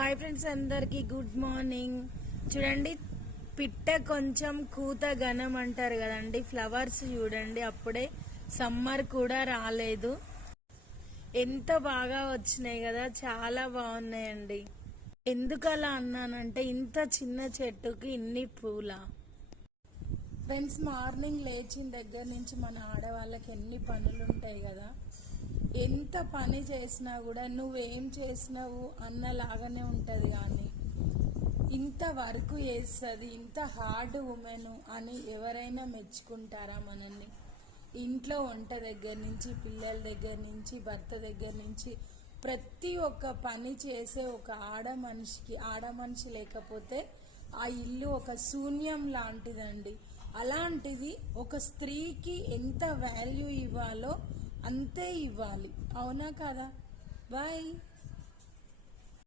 Hi friends, అందరికి good morning. చూడండి, పిట్ట కొంచెం కూత ఘనం అంటారు కదండి. ఫ్లవర్స్ చూడండి, అప్పుడే సమ్మర్ కూడా రాలేదు, ఎంత బాగా వచ్చినాయి కదా, చాలా బాగున్నాయండి. ఎందుకు అలా అన్నానంటే, ఇంత చిన్న చెట్టుకి ఇన్ని పూల. ఫ్రెండ్స్, మార్నింగ్ లేచిన దగ్గర నుంచి మన ఆడవాళ్ళకి ఎన్ని పనులు ఉంటాయి కదా. ఎంత పని చేసినా కూడా నువ్వేం చేసినావు అన్నలాగానే ఉంటుంది. కానీ ఇంత వర్క్ చేస్తుంది, ఇంత హార్డ్ ఉమెన్ అని ఎవరైనా మెచ్చుకుంటారా మనల్ని? ఇంట్లో వంట దగ్గర నుంచి, పిల్లల దగ్గర నుంచి, భర్త దగ్గర నుంచి ప్రతి ఒక్క పని చేసే ఒక ఆడమనిషి లేకపోతే ఆ ఇల్లు ఒక శూన్యం లాంటిదండి. అలాంటిది ఒక స్త్రీకి ఎంత వాల్యూ ఇవ్వాలో అంతే ఇవ్వాలి, అవునా కదా? బాయ్.